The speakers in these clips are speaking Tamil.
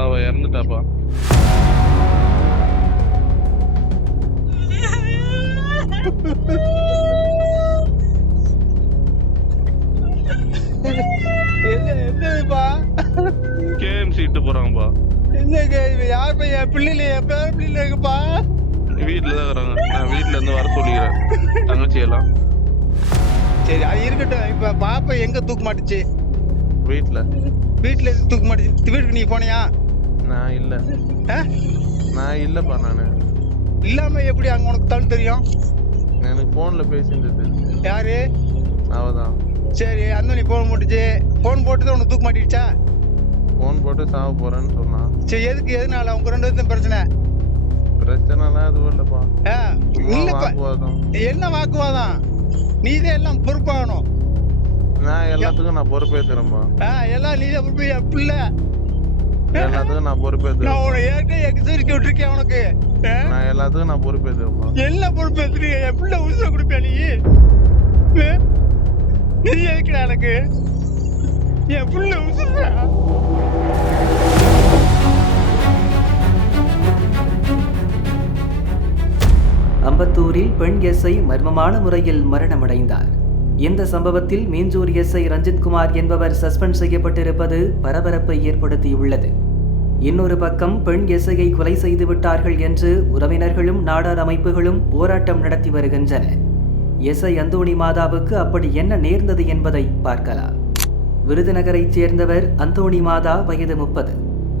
அவ இறந்துட்டாப்பா. என்னதுப்பா? கேஎம்சி இட்டு போறாங்கப்பா. என்னங்க யாருப்பா? என் பிள்ளைல என் பேர பிள்ளைல இருக்குப்பா. வீட்டுல தான் இருக்கிறாங்க. நான் வீட்டுல இருந்து வர சொல்லிக்கிறேன் தங்கச்சி எல்லாம். சரி அது இருக்கட்டும். இப்ப பாப்பா எங்க தூக்கு மாட்டுச்சு? வீட்டுல. வீட்டுல எதுக்கு தூக்கு மாட்டுச்சு? வீட்டுக்கு நீ போனியா? நான் இல்ல. ஆ? நான் இல்லப்பா. நானு இல்லாம எப்படி அங்க உனக்கு தான் தெரியும்? எனக்கு போன்ல பேசியிருந்தது. யாரு? அவதான். சரி அந்த நீ போன் போட்டுச்சு. போன் போட்டுதான் உனக்கு தூக்கு மாட்டிடுச்சா? போன் போட்டு சாவ போறேன்னு சொன்னான். சரி எதுக்கு? எதனால உங்க ரெண்டு பேரும் பிரச்சனை? பிரச்சனைலாம் எதுவும் இல்லப்பா. சும்மா இல்லப்பா. வாக்குவாதம். என்ன வாக்குவாதம்? நீதான் எல்லாம் பொறுப்பாகணும். நான் எல்லாத்துக்கும் நான் பொறுப்பேத்துறேன்பா. எல்லாம் நீதான் பொறுப்பு. என் பிள்ளை எல்லாத்துக்கும் நான் பொறுப்பேத்துறேன். நான் உன ஏற்கனவே எச்சரிக்கை விட்டுருக்கேன் உனக்கு. நான் எல்லாத்துக்கும் நான் பொறுப்பேத்துறேன்பா. என்ன பொறுப்பு எடுத்துருக்க? என் பிள்ளை உசுர கொடுப்பியா நீ? நீ எதுக்குடா எனக்கு? என் பிள்ளை உசுர. அம்பத்தூரில் பெண் எஸ்ஐ மர்மமான முறையில் மரணமடைந்தார். இந்த சம்பவத்தில் மீஞ்சூர் எஸ்ஐ ரஞ்சித்குமார் என்பவர் சஸ்பெண்ட் செய்யப்பட்டிருப்பது பரபரப்பை ஏற்படுத்தியுள்ளது. இன்னொரு பக்கம் பெண் எஸ்ஐயை கொலை செய்து விட்டார்கள் என்று உறவினர்களும் நாடார் அமைப்புகளும் போராட்டம் நடத்தி வருகின்றன. எஸ்ஐ அந்தோணி மாதாவுக்கு அப்படி என்ன நேர்ந்தது என்பதை பார்க்கலாம். விருதுநகரைச் சேர்ந்தவர் அந்தோணி மாதா, வயது 30.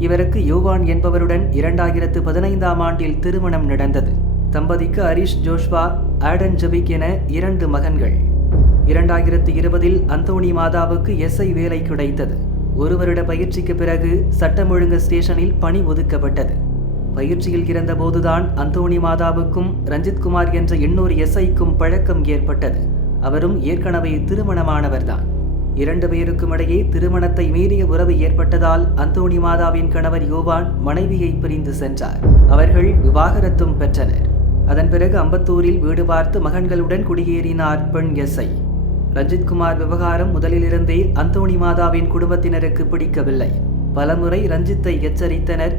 இவருக்கு யோவான் என்பவருடன் 2015ஆம் ஆண்டில் திருமணம் நடந்தது. தம்பதிக்கு ஹரிஷ் ஜோஷ்வா, ஆடன் ஜபிக் என 2 மகன்கள். 2020இல் அந்தோணி மாதாவுக்கு எஸ்ஐ வேலை கிடைத்தது. 1 வருட பயிற்சிக்கு பிறகு சட்டம் ஒழுங்கு ஸ்டேஷனில் பணி ஒதுக்கப்பட்டது. பயிற்சியில் இருந்தபோதுதான் அந்தோணி மாதாவுக்கும் ரஞ்சித்குமார் என்ற இன்னொரு எஸ்ஐக்கும் பழக்கம் ஏற்பட்டது. அவரும் ஏற்கனவே திருமணமானவர்தான். 2 பேருக்கும் இடையே திருமணத்தை மீறிய உறவு ஏற்பட்டதால் அந்தோணி மாதாவின் கணவர் யோவான் மனைவியை பிரிந்து சென்றார். அவர்கள் விவாகரத்தும் பெற்றனர். அதன் பிறகு அம்பத்தூரில் வீடு பார்த்து மகன்களுடன் குடியேறினார் பெண் எஸ்ஐ. ரஞ்சித்குமார் விவகாரம் முதலிலிருந்தே அந்தோணி மாதாவின் குடும்பத்தினருக்கு பிடிக்கவில்லை. பலமுறை ரஞ்சித்தை எச்சரித்தனர்.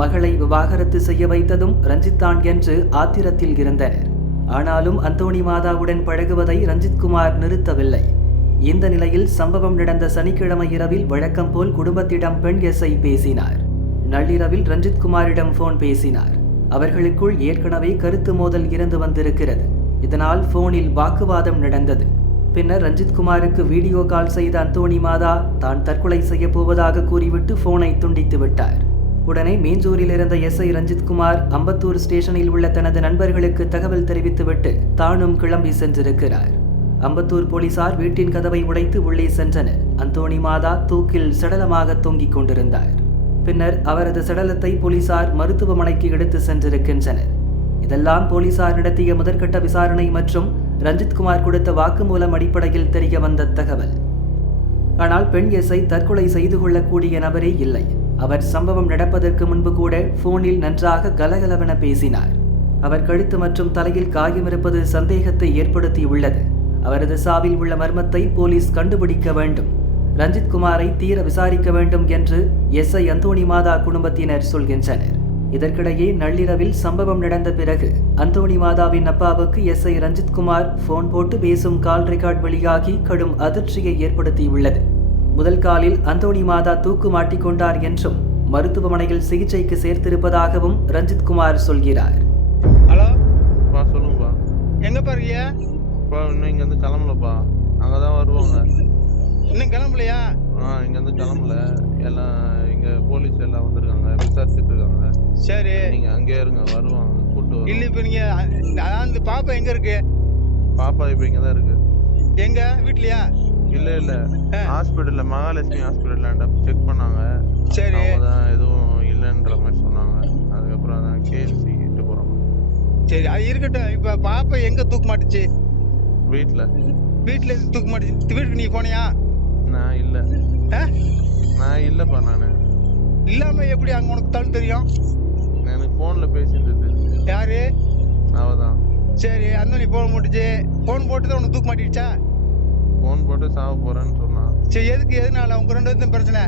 மகளை விவாகரத்து செய்ய வைத்ததும் ரஞ்சித்தான் என்று ஆத்திரத்தில் இருந்தனர். ஆனாலும் அந்தோணி மாதாவுடன் பழகுவதை ரஞ்சித்குமார் நிறுத்தவில்லை. இந்த நிலையில் சம்பவம் நடந்த சனிக்கிழமை இரவில் வழக்கம் போல் குடும்பத்திடம் பெண் எஸ்ஐ பேசினார். நள்ளிரவில் ரஞ்சித்குமாரிடம் போன் பேசினார். அவர்களுக்குள் ஏற்கனவே கருத்து மோதல் இருந்து வந்திருக்கிறது. இதனால் போனில் வாக்குவாதம் நடந்தது. பின்னர் ரஞ்சித்குமாருக்கு வீடியோ கால் செய்த அந்தோணி மாதா தான் தற்கொலை செய்ய போவதாக கூறிவிட்டு போனை துண்டித்து விட்டார். உடனே மீஞ்சூரில் இருந்த எஸ்ஐ ரஞ்சித்குமார் அம்பத்தூர் ஸ்டேஷனில் உள்ள தனது நண்பர்களுக்கு தகவல் தெரிவித்துவிட்டு தானும் கிளம்பி சென்றிருக்கிறார். அம்பத்தூர் போலீசார் வீட்டின் கதவை உடைத்து உள்ளே சென்றனர். அந்தோணி மாதா தூக்கில் சடலமாக தொங்கிக் கொண்டிருந்தார். பின்னர் அவரது சடலத்தை போலீசார் மருத்துவமனைக்கு எடுத்து சென்றிருக்கின்றனர். இதெல்லாம் போலீசார் நடத்திய முதற்கட்ட விசாரணை மற்றும் ரஞ்சித்குமார் கொடுத்த வாக்குமூலம் அடிப்படையில் தெரிய வந்த தகவல். ஆனால் பெண் எஸ்ஐ தற்கொலை செய்து கொள்ளக்கூடிய நபரே இல்லை. அவர் சம்பவம் நடப்பதற்கு முன்பு கூட போனில் நன்றாக கலகலவென பேசினார். அவர் கழுத்து மற்றும் தலையில் காயமிருப்பது சந்தேகத்தை ஏற்படுத்தியுள்ளது. அவரது சாவில் உள்ள மர்மத்தை போலீஸ் கண்டுபிடிக்க வேண்டும். ரஞ்சித்குமாரை தீர விசாரிக்க வேண்டும் என்று எஸ்ஐ அந்தோணி மாதா குடும்பத்தினர் சொல்கின்றனர். இதற்கிடையே நள்ளிரவில் சம்பவம் நடந்த பிறகு அந்தோணி மாதாவின் அப்பாவுக்கு எஸ்ஐ ரஞ்சித்குமார் போன் போட்டு பேசும் கால் ரெக்கார்ட் வெளியாகி கடும் அதிர்ச்சியை ஏற்படுத்தியுள்ளது. முதல் காலில் அந்தோணி மாதா தூக்கு மாட்டிக்கொண்டார் என்றும் மருத்துவமனையில் சிகிச்சைக்கு சேர்த்திருப்பதாகவும் ரஞ்சித்குமார் சொல்கிறார். ஹலோ சொல்லுங்கப்பா. எங்க பாருங்க? இன்னும் இங்க இருந்து கிளம்பலப்பா. அங்கதான் வருவாங்க. இன்னும் கிளம்பலையா? இங்க இருந்து கிளம்பல. எல்லாம் இங்க போலீஸ் எல்லாம் வந்திருக்காங்க, விசாரிச்சுட்டு இருக்காங்க. சரி நீங்க அங்கே இருங்க, வருவாங்க, கூட்டு இல்ல. இப்ப நீங்க அந்த பாப்பா எங்க இருக்கு? பாப்பா இப்ப இங்கதான் இருக்கு. எங்க வீட்லயா? இல்ல ஹாஸ்பிடல்ல, மகாலட்சுமி ஹாஸ்பிடல்ல செக் பண்ணாங்க. சரி அவங்கதான் எதுவும் இல்லைன்ற மாதிரி சொன்னாங்க. அதுக்கப்புறம் தான் கேஎம்சி கிட்ட போறோம். சரி அது இருக்கட்டும். இப்ப பாப்பா எங்க தூக்கு மாட்டுச்சு? வீட்டுல. வீட்டுல எதுக்கு தூக்கு மாட்டுச்சு? வீட்டுக்கு நீ போனியா? நான் இல்ல. நான் இல்லப்பா. நானு இல்லாம எப்படி அங்க உனக்கு தான் தெரியும்? எனக்கு போன்ல பேசியிருந்தது. யாரு? அவதான். சரி அந்த நீ போன் போட்டுச்சு. போன் போட்டுதான் உனக்கு தூக்கு மாட்டிடுச்சா? போன் போட்டு சாவ போறேன்னு சொன்னான். சரி எதுக்கு? எதனால உங்க ரெண்டு பேரும் பிரச்சனை?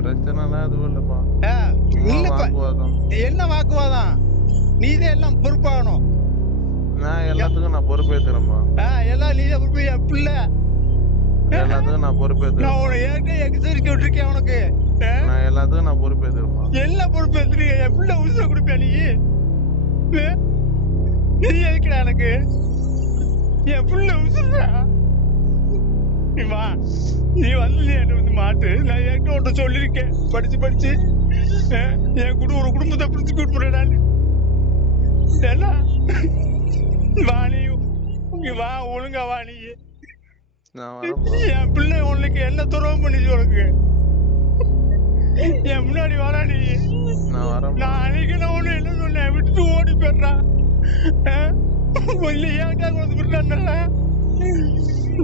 பிரச்சனைலாம் எதுவும் இல்லப்பா. ஆ, சும்மா இல்லப்பா. வாக்குவாதம். என்ன வாக்குவாதம்? நீதான் எல்லாம் பொறுப்பாகணும். நான் எல்லாத்துக்கும் நான் பொறுப்பேத்துறேன்ப்பா. எல்லாம் நீதான் பொறுப்பு. என் பிள்ளை எல்லாத்துக்கும் நான் பொறுப்பேத்துறேன். நான் உனக்கு ஏற்கனவே எச்சரிக்கை விட்டுருக்கேன் உனக்கு. நான் எல்லாத்துக்கும் நான் பொறுப்பேத்துறேன்ப்பா. எல்லாம் பொறுப்பு எடுத்துருக்க. என் பிள்ளை உசுர கொடுப்பியா நீ? நீ எதுக்குடா எனக்கு? என் பிள்ளை உசுரா? நீ வா, நீ வந்து நீ என்ன வந்து மாட்டு. நான் ஏற்கனவே உன்ட்ட சொல்லியிருக்கேன், படிச்சு என் ஒரு குடும்பத்தை பிடிச்சு கூப்பிடுறேன். என்ன வா, நீ வா, ஒழுங்கா வா. நீ நான் வரேன்ப்பா. என் பிள்ளை உனக்கு என்ன துரோகம் பண்ணிச்சு உனக்கு? என் முன்னாடி வாடா நீ. நான் வரேன்ப்பா. நான் அன்னைக்கு நான் ஒண்ணு என்ன சொன்னேன், விட்டுட்டு ஓடி போயிடுறான். இல்லை ஏன்டா கொண்டு விட்டுறான்ல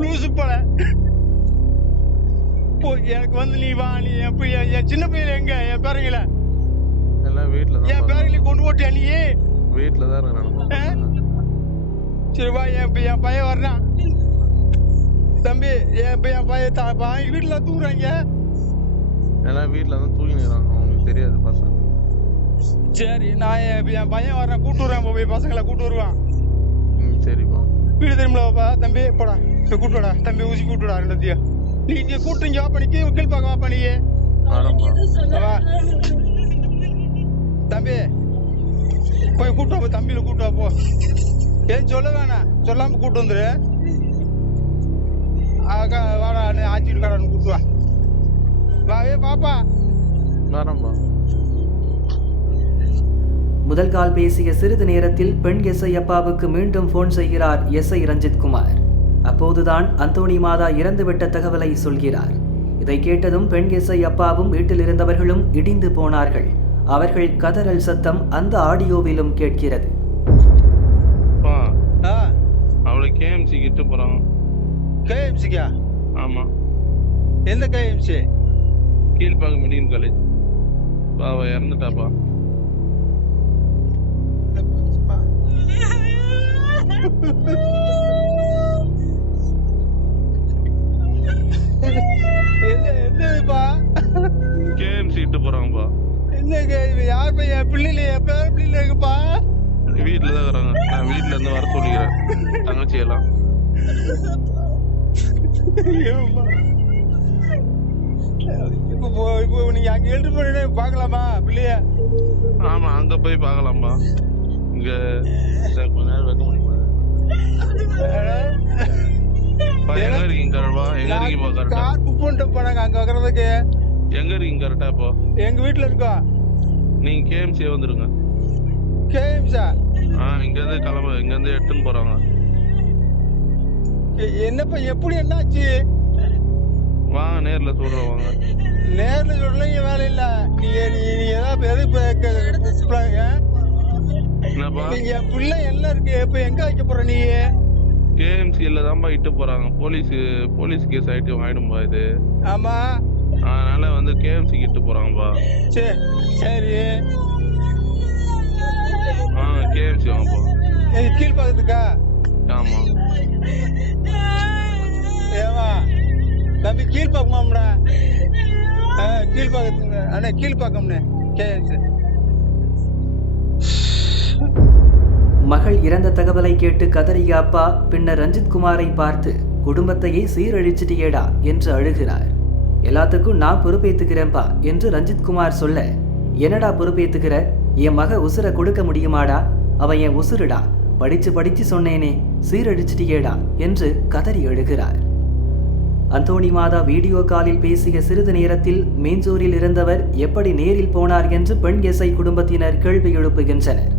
லூசு போல. எனக்கு வந்து நீ வா. நீ என் சின்ன பையன் எங்க? என் பேரங்கள எல்லாம் வீட்டுல தான். என் பேரங்களை கொண்டு ஓட்டியா நீ? வீட்டுல தான் இருக்கிறான். சரி வா, என் பையன் வர்றான். தம்பி, என் பையன் வீட்டுல தூங்குறாங்க. எல்லாம் வீட்டுல தான் தூங்கிக்கிறாங்க. உங்களுக்கு தெரியாது பசங்க. சரி, நான் என் பையன் வர்றேன், கூட்டு வருவேன். போய் பசங்களை கூட்டு வருவான். சரிப்பா. வீடு தெரியுமில்லப்பா? தம்பி போடா, கூட்டு வாடா. தம்பி ஊசி கூட்டு வாடா ரெண்டுத்தையும். நீ இங்க கூட்டு இங்க வாப்பா. நீ வக்கீல் பார்க்க வாப்பா. நீ வரேன்ப்பா. வா தம்பி, போய் கூட்டு வா. தம்பியில கூட்டு வா போ. ஏன் சொல்ல வேணாம், சொல்லாம கூட்டு வந்துரு. வாடா, ஆச்சிட்டு காடான்னு கூட்டு வா. வா பாப்பா. வரேன்ப்பா. முதல் கால் பேசிய சிறிது நேரத்தில் பெண் எஸ்ஐ அப்பாவுக்கு மீண்டும் போன் செய்கிறார் எஸ்ஐ ரஞ்சித்குமார். அப்போதுதான் அந்தோணி மாதா இறந்துவிட்ட தகவலை சொல்கிறார். இதை கேட்டதும் பெண் எஸ்ஐ அப்பாவும் வீட்டில் இருந்தவர்களும் இடிந்து போனார்கள். அவர்கள் கதறல் சத்தம் அந்த ஆடியோவிலும் கேட்கிறது. அவளை கேஎம்சி கிட்ட போறாங்க. கேஎம்சிக்கா? ஆமா. எந்த கேஎம்சி? Kilpauk medical college. அவ இறந்துட்டாப்பா. என்னப்பா? கேஎம்சி கிட்ட போறாங்கப்பா. என்ன யார் பையன்? என் பிள்ளைல, என் பேர பிள்ளைல இருக்குப்பா. வீட்டுல தான் இருக்கிறாங்க. நான் வீட்டுல இருந்து வர சொல்லிக்கிறேன் தங்கச்சி எல்லாம். இப்போ நீங்க அங்க எழுந்து போனீங்க பாக்கலாமா பிள்ளைய? ஆமா, அங்க போய் பாக்கலாம்பா. இங்க கொஞ்ச நேரம் வைக்க முடியுமா? எங்க இருக்கீங்க? எங்க இருக்கீங்க? கரெக்டா கார் புக் பண்ணிட்டு போனாங்க அங்க வைக்கிறதுக்கு. எங்க இருக்கீங்க கரெக்டா? இப்போ எங்க வீட்டுல இருக்கோம். நீங்க கேஎம்சி வந்துருங்க. கேஎம்சா? இங்க இருந்து கிளம்ப, இங்க இருந்து எடுத்துன்னு போறாங்க. என்னப்பா எப்படி என்னாச்சு? வாங்க, நேர்ல சொல்றோம். வாங்க, நேர்ல சொல்றீங்க. வேலை இல்ல. நீ ஏதாவது என்னப்பா? என் பிள்ளை எல்லாம் இருக்கு. இப்ப எங்க வைக்க போற நீ? கேஎம்சில தான்பா இட்டு போறாங்க. போலீஸ் கேஸ் ஆயிடும்பா இது. ஆமா, அதனால வந்து கேஎம்சி கிட்ட போறாங்கப்பா. சரி. கேஎம்சி வாங்கப்பா. கீழ்பாக்கத்துக்கா? ஆமா. ஏமா தம்பி, கீழ்பாக்கமாம்டா. கீழ்பாக்கத்துங்க அண்ணே, கீழ்பாக்கம்னே கேஎம்சி. மகள் இறந்த தகவலை கேட்டு கதறிய அப்பா பின்னர் ரஞ்சித்குமாரை பார்த்து குடும்பத்தையே சீரழிச்சிட்டியேடா என்று அழுகிறார். எல்லாத்துக்கும் நான் பொறுப்பேத்துக்கிறேன்பா என்று ரஞ்சித்குமார் சொல்ல, என்னடா பொறுப்பேத்துக்கிற? என் மக உசுர கொடுக்க முடியுமாடா? அவன் என் உசுருடா. படிச்சு சொன்னேனே, சீரழிச்சிட்டியேடா என்று கதறி எழுகிறார். அந்தோணி மாதா வீடியோ காலில் பேசிய சிறிது நேரத்தில் மேஞ்சூரில் இருந்தவர் எப்படி நேரில் போனார் என்று பெண் எஸ்ஐ குடும்பத்தினர் கேள்வி எழுப்புகின்றனர்.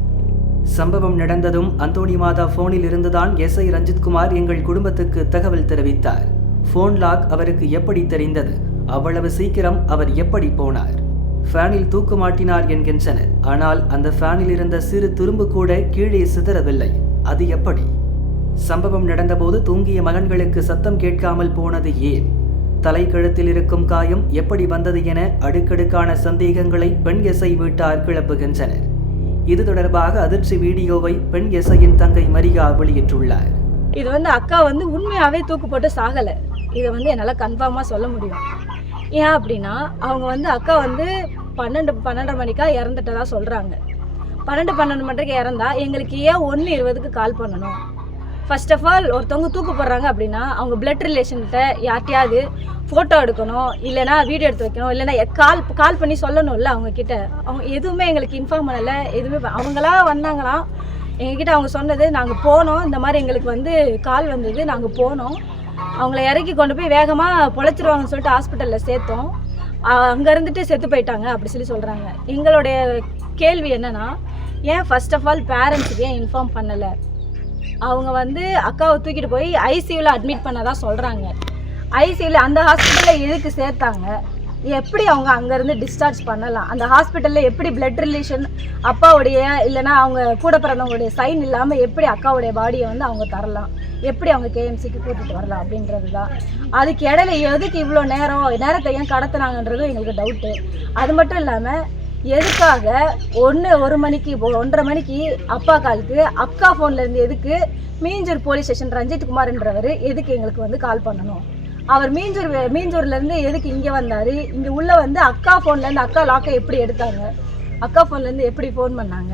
சம்பவம் நடந்ததும் அந்தோணி மாதா போனில் இருந்துதான் எஸ்ஐ ரஞ்சித்குமார் எங்கள் குடும்பத்துக்கு தகவல் தெரிவித்தார். போன் லாக் அவருக்கு எப்படி தெரிந்தது? அவ்வளவு சீக்கிரம் அவர் எப்படி போனார்? ஃபேனில் தூக்கு மாட்டினார் என்கின்றனர். ஆனால் அந்த ஃபேனில் இருந்த சிறு துரும்பு கூட கீழே சிதறவில்லை. அது எப்படி? சம்பவம் நடந்தபோது தூங்கிய மகன்களுக்கு சத்தம் கேட்காமல் போனது ஏன்? தலை கழுத்தில் இருக்கும் காயம் எப்படி வந்தது என அடுக்கடுக்கான சந்தேகங்களை பெண் எஸ்ஐ வீட்டார் கிளப்புகின்றனர். இது தொடர்பாக அதிர்ச்சி வீடியோவை பெண் எஸ்ஐயின் தங்கை மரியா வெளியிட்டுள்ளார். இது அக்கா உண்மையாவே தூக்கு போட்டு சாகலை. இதை என்னால் கன்ஃபார்மாக சொல்ல முடியும். ஏன் அப்படின்னா அவங்க வந்து அக்கா வந்து 12:30 மணிக்கா இறந்துட்டதா சொல்கிறாங்க. 12 மணிக்கு இறந்தா எங்களுக்கு ஏன் 1:20க்கு கால் பண்ணணும்? ஃபர்ஸ்ட் ஆஃப் ஆல் ஒருத்தவங்க தூக்கு போடுறாங்க அப்படின்னா அவங்க பிளட் ரிலேஷன்கிட்ட யார்ட்டையாவது ஃபோட்டோ எடுக்கணும், இல்லைனா வீடியோ எடுத்து வைக்கணும், இல்லைனா கால் பண்ணி சொல்லணும்ல அவங்கக்கிட்ட. அவங்க எதுவுமே எங்களுக்கு இன்ஃபார்ம் பண்ணலை. எதுவுமே அவங்களா வந்தாங்களாம் எங்ககிட்ட. அவங்க சொன்னது நாங்கள் போனோம், இந்த மாதிரி எங்களுக்கு வந்து கால் வந்தது, நாங்கள் போனோம், அவங்கள இறக்கி கொண்டு போய் வேகமாக பொழைச்சிருவாங்கன்னு சொல்லிட்டு ஹாஸ்பிட்டலில் சேர்த்தோம், அங்கே இருந்துட்டு செத்து போயிட்டாங்க அப்படி சொல்கிறாங்க. எங்களுடைய கேள்வி என்னென்னா, ஏன் ஃபர்ஸ்ட் ஆஃப் ஆல் பேரண்ட்ஸுக்கு ஏன் இன்ஃபார்ம் பண்ணலை? அவங்க வந்து அக்காவை தூக்கிட்டு போய் ஐசியூவில் அட்மிட் பண்ணதான் சொல்கிறாங்க. ஐசியூவில் அந்த ஹாஸ்பிட்டலில் எதுக்கு சேர்த்தாங்க? எப்படி அவங்க அங்கேருந்து டிஸ்சார்ஜ் பண்ணலாம்? அந்த ஹாஸ்பிட்டலில் எப்படி பிளட் ரிலேஷன் அப்பாவுடைய இல்லைனா அவங்க கூட பிறந்தவங்களுடைய சைன் இல்லாமல் எப்படி அக்காவுடைய பாடியை வந்து அவங்க தரலாம்? எப்படி அவங்க கேஎம்சிக்கு கூட்டிகிட்டு வரலாம் அப்படின்றது தான். அதுக்கு இடையில எதுக்கு இவ்வளோ நேரத்தை ஏன் கடத்தினாங்கன்றதும் எங்களுக்கு டவுட்டு. அது மட்டும் இல்லாமல் எதுக்காக 1 மணிக்கு 1:30 மணிக்கு அப்பா காலுக்கு அக்கா ஃபோன்லேருந்து எதுக்கு மீஞ்சூர் போலீஸ் ஸ்டேஷன் ரஞ்சித்குமார்ன்றவர் எதுக்கு எங்களுக்கு வந்து கால் பண்ணணும்? அவர் மீஞ்சூர்லேருந்து எதுக்கு இங்கே வந்தார்? இங்கே உள்ளே வந்து அக்கா ஃபோன்லேருந்து அக்கா லாக்கை எப்படி எடுத்தாங்க? அக்கா ஃபோன்லேருந்து எப்படி ஃபோன் பண்ணாங்க?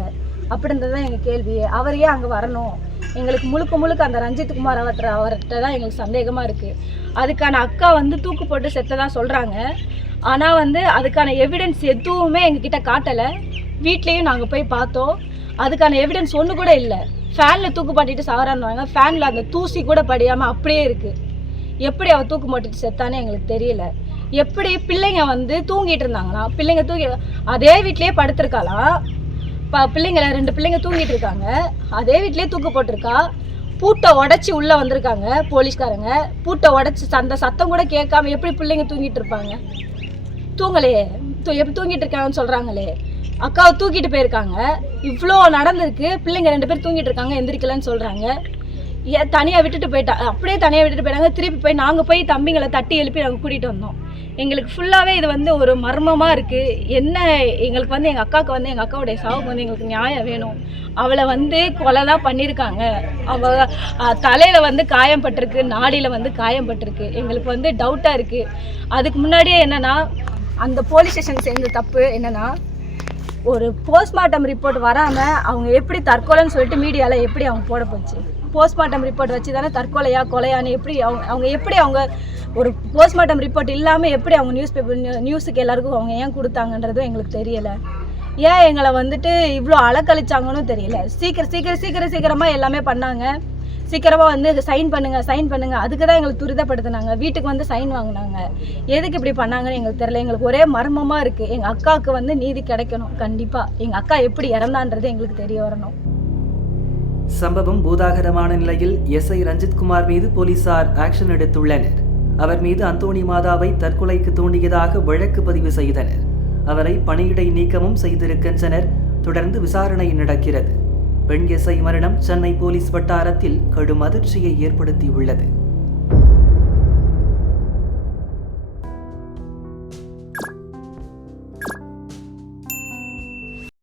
அப்படின்றது தான் எங்கள் கேள்வியே. அவர் ஏன் அங்கே வரணும்? எங்களுக்கு முழுக்க அந்த ரஞ்சித்குமார் அவர்கிட்ட தான் எங்களுக்கு சந்தேகமாக இருக்குது. அதுக்கான அக்கா வந்து தூக்கு போட்டு செத்ததான் சொல்கிறாங்க. ஆனால் வந்து அதுக்கான எவிடன்ஸ் எதுவுமே எங்ககிட்ட காட்டலை. வீட்லேயும் நாங்கள் போய் பார்த்தோம், அதுக்கான எவிடன்ஸ் ஒன்று கூட இல்லை. ஃபேனில் தூக்கு மாட்டிட்டு சாவறாங்க, ஃபேனில் அந்த தூசி கூட படியாமல் அப்படியே இருக்குது. எப்படி அவள் தூக்கு மாட்டிட்டு செத்தானே எங்களுக்கு தெரியல. எப்படி பிள்ளைங்க வந்து தூங்கிட்டு இருந்தாங்கன்னா பிள்ளைங்க அதே வீட்லேயே படுத்திருக்காளாம். பிள்ளைங்க 2 பிள்ளைங்க தூங்கிட்டு இருக்காங்க, அதே வீட்லேயே தூக்கு போட்டிருக்கா. பூட்டை உடச்சி உள்ளே வந்திருக்காங்க போலீஸ்காரங்க. பூட்டை உடச்சி அந்த சத்தம் கூட கேட்காம எப்படி பிள்ளைங்க தூங்கிட்டு இருப்பாங்க? தூங்கலையே, எப்படி தூங்கிட்டு இருக்காங்கன்னு சொல்கிறாங்களே. அக்காவை தூக்கிட்டு போயிருக்காங்க, இவ்வளோ நடந்திருக்கு, பிள்ளைங்க 2 பேர் தூங்கிட்டு இருக்காங்க, எந்திரிக்கலன்னு சொல்கிறாங்க. தனியாக விட்டுட்டு அப்படியே தனியாக விட்டுட்டு போயிட்டாங்க. திருப்பி போய் நாங்கள் போய் தம்பிங்களை தட்டி எழுப்பி நாங்கள் கூட்டிகிட்டு வந்தோம். எங்களுக்கு ஃபுல்லாகவே இது வந்து ஒரு மர்மமாக இருக்குது. என்ன எங்களுக்கு வந்து எங்கள் அக்காவுடைய சாவுக்கு வந்து எங்களுக்கு நியாயம் வேணும். அவளை வந்து கொலை தான் பண்ணியிருக்காங்க. அவள் தலையில் வந்து காயம் பட்டிருக்கு, நாடியில் வந்து காயம் பட்டிருக்கு. எங்களுக்கு வந்து டவுட்டாக இருக்குது. அதுக்கு முன்னாடியே என்னென்னா, அந்த போலீஸ் ஸ்டேஷன் சேர்ந்த தப்பு என்னென்னா, ஒரு போஸ்ட்மார்ட்டம் ரிப்போர்ட் வராமல் அவங்க எப்படி தற்கொலைன்னு சொல்லிட்டு மீடியாவில் எப்படி அவங்க போட போச்சு? போஸ்ட்மார்ட்டம் ரிப்போர்ட் வச்சு தானே தற்கொலையா கொலையான்னு எப்படி அவங்க ஒரு போஸ்ட்மார்ட்டம் ரிப்போர்ட் இல்லாமல் எப்படி அவங்க நியூஸுக்கு எல்லாருக்கும் அவங்க ஏன் கொடுத்தாங்கன்றதும் எங்களுக்கு தெரியலை. ஏன் எங்களை வந்துட்டு இவ்வளோ அலக்கழிச்சாங்கன்னு தெரியல. சீக்கிரமாக எல்லாமே பண்ணாங்க. சீக்கிரமாக வந்து சைன் பண்ணுங்க அதுக்கு தான் எங்களுக்கு துரிதப்படுத்தினாங்க. வீட்டுக்கு வந்து சைன் வாங்கினாங்க. எதுக்கு இப்படி பண்ணாங்கன்னு எங்களுக்கு தெரியல. எங்களுக்கு ஒரே மர்மமாக இருக்குது. எங்கள் அக்காவுக்கு வந்து நீதி கிடைக்கணும். கண்டிப்பாக எங்கள் அக்கா எப்படி இறந்தான்றது எங்களுக்கு தெரிய வரணும். சம்பவம் பூதாகரமான நிலையில் எஸ்ஐ ரஞ்சித்குமார் மீது போலீசார் ஆக்ஷன் எடுத்துள்ளனர். அவர் மீது அந்தோணி மாதாவை தற்கொலைக்கு தூண்டியதாக வழக்கு பதிவு செய்தனர். அவரை பணியிடை நீக்கமும் செய்திருக்கின்றனர். தொடர்ந்து விசாரணை நடக்கிறது. பெண் எஸ்ஐ மரணம் சென்னை போலீஸ் வட்டாரத்தில் கடும் அதிர்ச்சியை ஏற்படுத்தியுள்ளது.